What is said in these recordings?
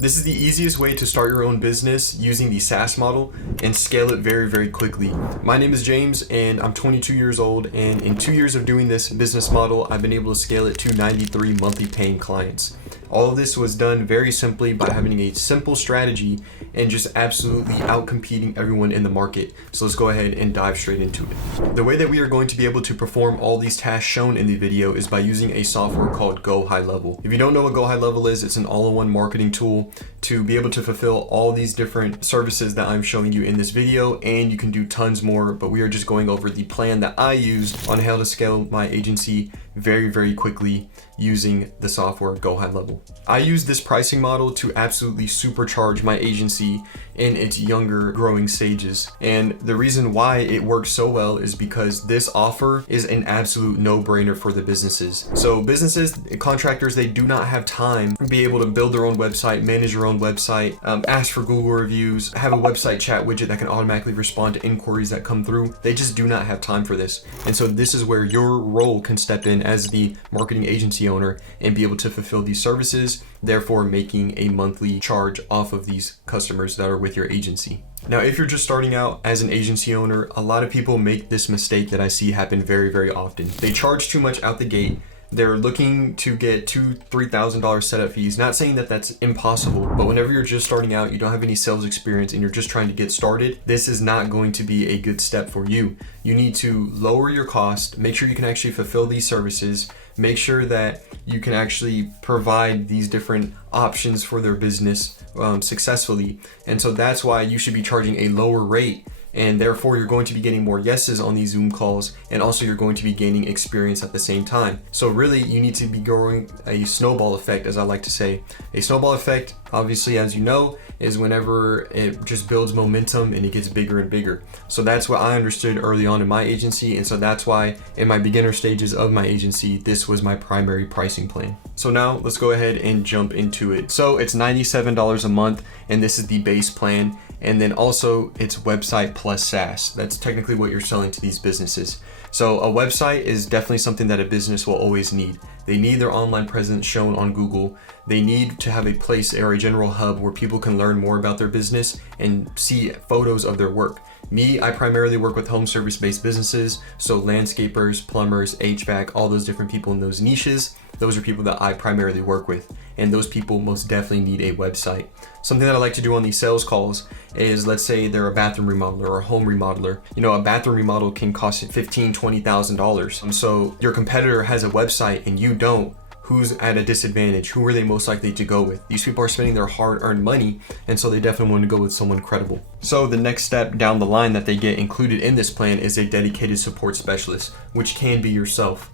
This is the easiest way to start your own business using the SaaS model and scale it very, very quickly. My name is James and I'm 22 years old, and in 2 years of doing this business model, I've been able to scale it to 93 monthly paying clients. All of this was done very simply by having a simple strategy and just absolutely outcompeting everyone in the market. So let's go ahead and dive straight into it. The way that we are going to be able to perform all these tasks shown in the video is by using a software called Go High Level. If you don't know what Go High Level is, it's an all-in-one marketing tool to be able to fulfill all these different services that I'm showing you in this video, and you can do tons more, but we are just going over the plan that I used on how to scale my agency very, very quickly using the software Go High Level. I use this pricing model to absolutely supercharge my agency in its younger growing stages. And the reason why it works so well is because this offer is an absolute no-brainer for the businesses. So businesses, contractors, they do not have time to be able to build their own website, manage their own website, ask for Google reviews, have a website chat widget that can automatically respond to inquiries that come through. They just do not have time for this. And so this is where your role can step in as the marketing agency owner and be able to fulfill these services, therefore making a monthly charge off of these customers that are with your agency. Now, if you're just starting out as an agency owner, a lot of people make this mistake that I see happen very, very often. They charge too much out the gate. They're looking to get $2,000-$3,000 setup fees. Not saying that that's impossible, but whenever you're just starting out, you don't have any sales experience, and you're just trying to get started, this is not going to be a good step for you. You need to lower your cost, make sure you can actually fulfill these services, make sure that you can actually provide these different options for their business successfully. And so that's why you should be charging a lower rate, and therefore you're going to be getting more yeses on these Zoom calls, and also you're going to be gaining experience at the same time. So really, you need to be growing a snowball effect, as I like to say. A snowball effect, obviously, as you know, is whenever it just builds momentum and it gets bigger and bigger. So that's what I understood early on in my agency, and so that's why in my beginner stages of my agency, this was my primary pricing plan. So now let's go ahead and jump into it. So it's $97 a month, and this is the base plan. And then also it's website plus SaaS. That's technically what you're selling to these businesses. So a website is definitely something that a business will always need. They need their online presence shown on Google. They need to have a place or a general hub where people can learn more about their business and see photos of their work. Me, I primarily work with home service-based businesses, so landscapers, plumbers, HVAC, all those different people in those niches. Those are people that I primarily work with, and those people most definitely need a website. Something that I like to do on these sales calls is, let's say they're a bathroom remodeler or a home remodeler. You know, a bathroom remodel can cost $15,000, $20,000. So your competitor has a website and you don't. Who's at a disadvantage? Who are they most likely to go with? These people are spending their hard-earned money, and so they definitely want to go with someone credible. So the next step down the line that they get included in this plan is a dedicated support specialist, which can be yourself.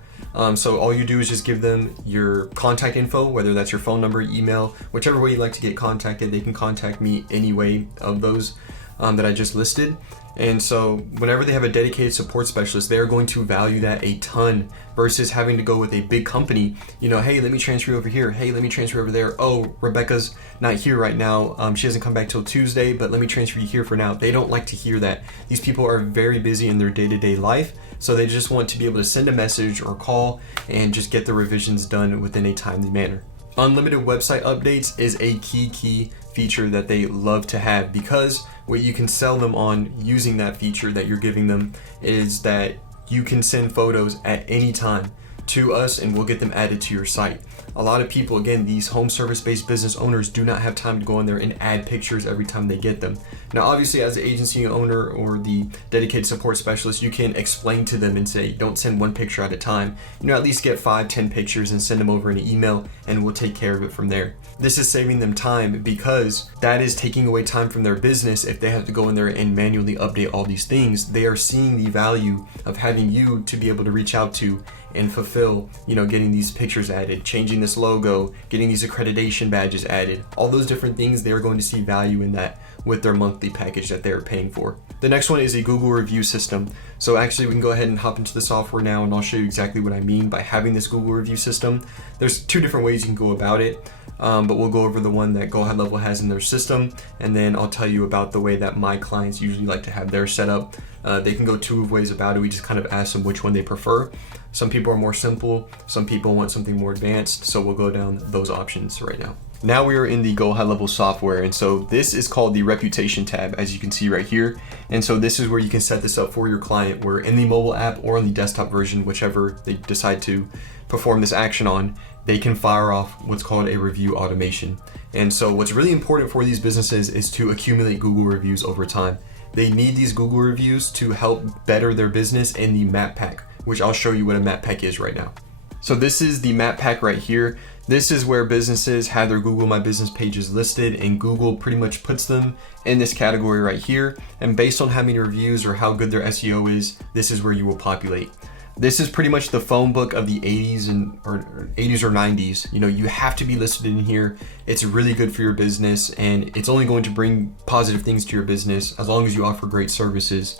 So all you do is just give them your contact info, whether that's your phone number, email, whichever way you like to get contacted. They can contact me any way of those that I just listed. And so whenever they have a dedicated support specialist, they're going to value that a ton versus having to go with a big company. You know, hey, let me transfer you over here. Hey, let me transfer over there. Oh, Rebecca's not here right now. She doesn't come back till Tuesday, but let me transfer you here for now. They don't like to hear that. These people are very busy in their day-to-day life, so they just want to be able to send a message or call and just get the revisions done within a timely manner. Unlimited website updates is a key feature that they love to have, because what you can sell them on using that feature that you're giving them is that you can send photos at any time to us and we'll get them added to your site. A lot of people, again, these home service-based business owners do not have time to go in there and add pictures every time they get them. Now, obviously, as the agency owner or the dedicated support specialist, you can explain to them and say, don't send one picture at a time. You know, at least get 5-10 pictures and send them over in an email, and we'll take care of it from there. This is saving them time, because that is taking away time from their business. If they have to go in there and manually update all these things, they are seeing the value of having you to be able to reach out to and fulfill, you know, getting these pictures added, changing this logo, getting these accreditation badges added, all those different things. They're going to see value in that with their monthly package that they're paying for. The next one is a Google review system. So actually, we can go ahead and hop into the software now, and I'll show you exactly what I mean by having this Google review system. There's two different ways you can go about it, but we'll go over the one that Go High Level has in their system, and then I'll tell you about the way that my clients usually like to have their setup. They can go two ways about it. We just kind of ask them which one they prefer. Some people are more simple, some people want something more advanced, so we'll go down those options right now. Now we are in the Go High Level software, and so this is called the reputation tab, as you can see right here. And so this is where you can set this up for your client, where in the mobile app or on the desktop version, whichever they decide to perform this action on, they can fire off what's called a review automation. And so what's really important for these businesses is to accumulate Google reviews over time. They need these Google reviews to help better their business in the map pack, which I'll show you what a map pack is right now. So this is the map pack right here. This is where businesses have their Google My Business pages listed, and Google pretty much puts them in this category right here. And based on how many reviews or how good their SEO is, this is where you will populate. This is pretty much the phone book of the 80s or 90s. You know, you have to be listed in here. It's really good for your business, and it's only going to bring positive things to your business as long as you offer great services.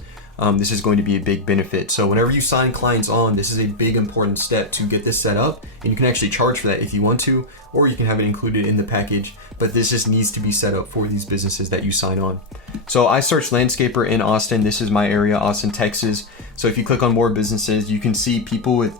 This is going to be a big benefit. So whenever you sign clients on, this is a big important step to get this set up, and you can actually charge for that if you want to, or you can have it included in the package, but this just needs to be set up for these businesses that you sign on. So I searched landscaper in Austin. This is my area, Austin, Texas. So if you click on more businesses, you can see people with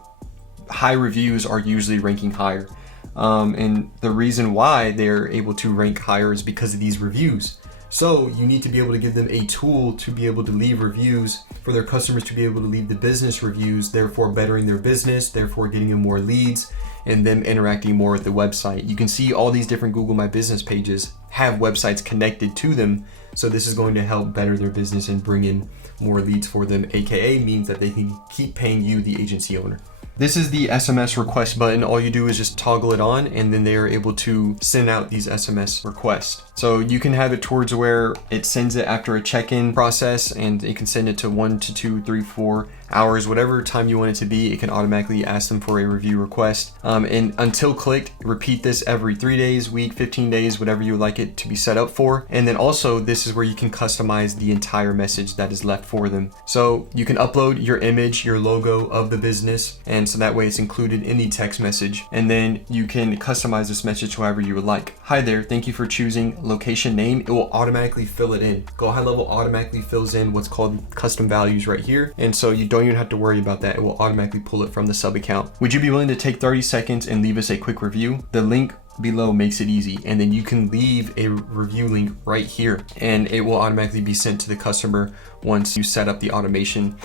high reviews are usually ranking higher. And the reason why they're able to rank higher is because of these reviews. So you need to be able to give them a tool to be able to leave reviews for their customers to be able to leave the business reviews, therefore bettering their business, therefore getting them more leads and them interacting more with the website. You can see all these different Google My Business pages have websites connected to them. So this is going to help better their business and bring in more leads for them, AKA means that they can keep paying you, the agency owner. This is the SMS request button. All you do is just toggle it on, and then they are able to send out these SMS requests. So you can have it towards where it sends it after a check-in process, and it can send it to 1 to 2, 3, 4 hours, whatever time you want it to be. It can automatically ask them for a review request. And until clicked, repeat this every 3 days, week, 15 days, whatever you would like it to be set up for. And then also this is where you can customize the entire message that is left for them. So you can upload your image, your logo of the business, and so that way it's included in the text message. And then you can customize this message however you would like. Hi there, thank you for choosing location name. It will automatically fill it in. Go High Level automatically fills in what's called custom values right here. And so you don't even have to worry about that. It will automatically pull it from the sub account. Would you be willing to take 30 seconds and leave us a quick review? The link below makes it easy, and then you can leave a review link right here, and it will automatically be sent to the customer once you set up the automation.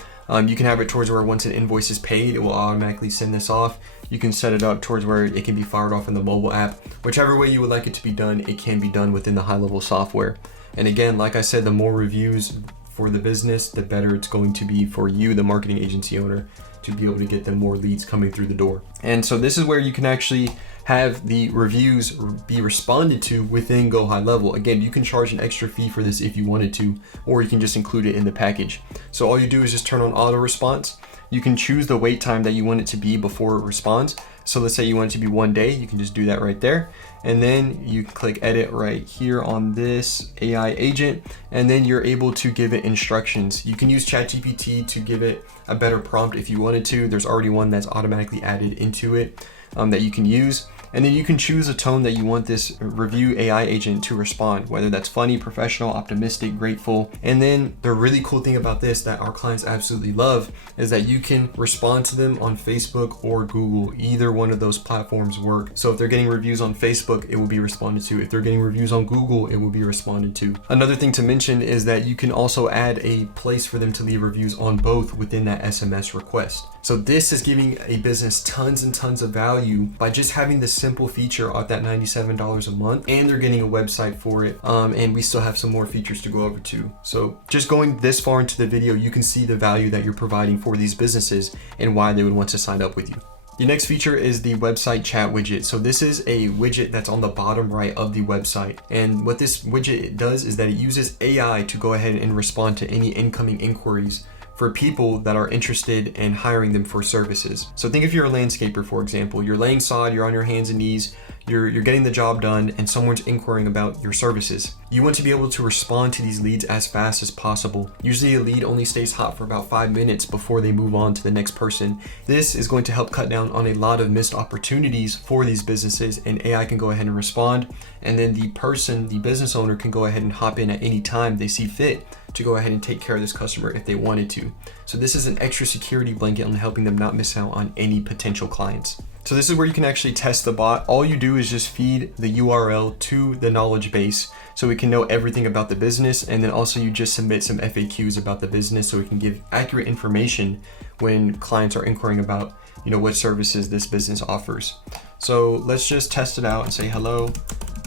You can have it towards where once an invoice is paid, it will automatically send this off. You can set it up towards where it can be fired off in the mobile app. Whichever way you would like it to be done, it can be done within the High Level software. And again, like I said, the more reviews for the business, the better it's going to be for you, the marketing agency owner, to be able to get them more leads coming through the door. And so this is where you can actually have the reviews be responded to within Go High Level. Again, you can charge an extra fee for this if you wanted to, or you can just include it in the package. So all you do is just turn on auto response. You can choose the wait time that you want it to be before it responds. So let's say you want it to be 1 day, you can just do that right there. And then you click edit right here on this AI agent, and then you're able to give it instructions. You can use ChatGPT to give it a better prompt if you wanted to. There's already one that's automatically added into it that you can use. And then you can choose a tone that you want this review AI agent to respond, whether that's funny, professional, optimistic, grateful. And then the really cool thing about this that our clients absolutely love is that you can respond to them on Facebook or Google. Either one of those platforms work. So if they're getting reviews on Facebook, it will be responded to. If they're getting reviews on Google, it will be responded to. Another thing to mention is that you can also add a place for them to leave reviews on both within that SMS request. So this is giving a business tons and tons of value by just having this simple feature at that $97 a month, and they're getting a website for it. And we still have some more features to go over to. So just going this far into the video, you can see the value that you're providing for these businesses and why they would want to sign up with you. The next feature is the website chat widget. So this is a widget that's on the bottom right of the website. And what this widget does is that it uses AI to go ahead and respond to any incoming inquiries for people that are interested in hiring them for services. So think if you're a landscaper, for example, you're laying sod, you're on your hands and knees, you're getting the job done, and someone's inquiring about your services. You want to be able to respond to these leads as fast as possible. Usually a lead only stays hot for about 5 minutes before they move on to the next person. This is going to help cut down on a lot of missed opportunities for these businesses, and AI can go ahead and respond, and then the business owner can go ahead and hop in at any time they see fit to go ahead and take care of this customer if they wanted to. So this is an extra security blanket on helping them not miss out on any potential clients. So this is where you can actually test the bot. All you do is just feed the URL to the knowledge base so we can know everything about the business, and then also you just submit some FAQs about the business so we can give accurate information when clients are inquiring about, what services this business offers. So let's just test it out and say, hello,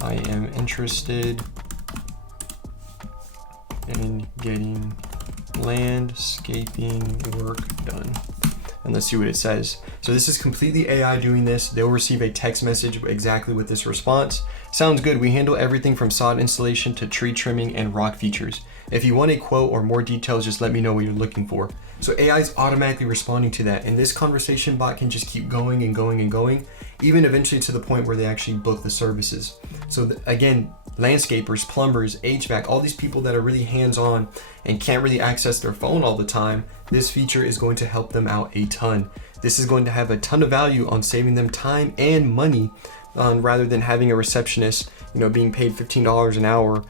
I am interested in getting landscaping work done. And let's see what it says. So this is completely AI doing this. They'll receive a text message exactly with this response. Sounds good. We handle everything from sod installation to tree trimming and rock features. If you want a quote or more details, just let me know what you're looking for. So AI is automatically responding to that. And this conversation bot can just keep going and going and going, even eventually to the point where they actually book the services. So again, landscapers, plumbers, HVAC, all these people that are really hands-on and can't really access their phone all the time, this feature is going to help them out a ton. This is going to have a ton of value on saving them time and money, rather than having a receptionist, being paid $15 an hour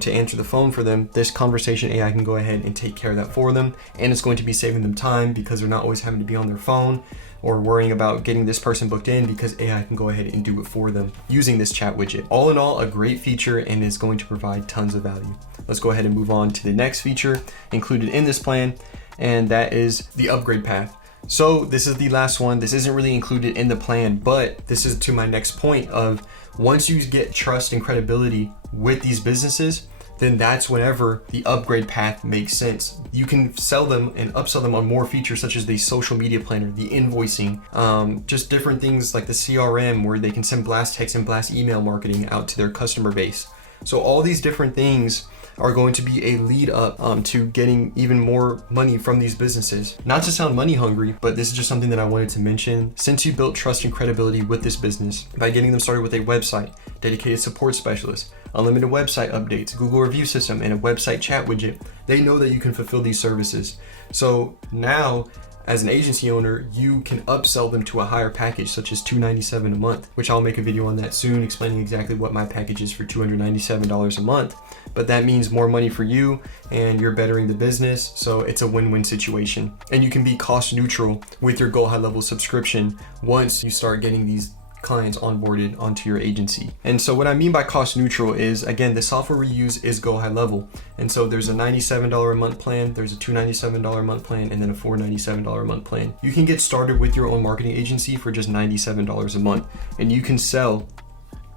to answer the phone for them. This conversation AI can go ahead and take care of that for them, and it's going to be saving them time because they're not always having to be on their phone or worrying about getting this person booked in, because AI can go ahead and do it for them using this chat widget. All in all, a great feature and is going to provide tons of value. Let's go ahead and move on to the next feature included in this plan, and that is the upgrade path. So this is the last one. This isn't really included in the plan, but this is to my next point of, once you get trust and credibility with these businesses, then that's whenever the upgrade path makes sense. You can sell them and upsell them on more features such as the social media planner, the invoicing, just different things like the CRM where they can send blast text and blast email marketing out to their customer base. So all these different things are going to be a lead up to getting even more money from these businesses. Not to sound money hungry, but this is just something that I wanted to mention. Since you built trust and credibility with this business by getting them started with a website, dedicated support specialist, unlimited website updates, Google review system, and a website chat widget, they know that you can fulfill these services. So now, as an agency owner, you can upsell them to a higher package such as $297 a month, which I'll make a video on that soon explaining exactly what my package is for $297 a month. But that means more money for you and you're bettering the business. So it's a win-win situation. And you can be cost neutral with your Go High Level subscription once you start getting these clients onboarded onto your agency. And so what I mean by cost neutral is, again, the software we use is Go High Level. And so there's a $97 a month plan, there's a $297 a month plan, and then a $497 a month plan. You can get started with your own marketing agency for just $97 a month, and you can sell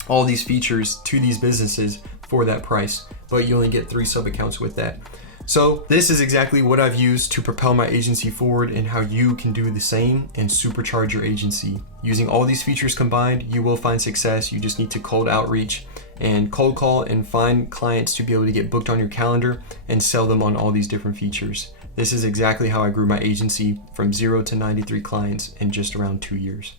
all these features to these businesses for that price, but you only get 3 sub accounts with that. So this is exactly what I've used to propel my agency forward, and how you can do the same and supercharge your agency. Using all these features combined, you will find success. You just need to cold outreach and cold call and find clients to be able to get booked on your calendar and sell them on all these different features. This is exactly how I grew my agency from 0 to 93 clients in just around 2 years.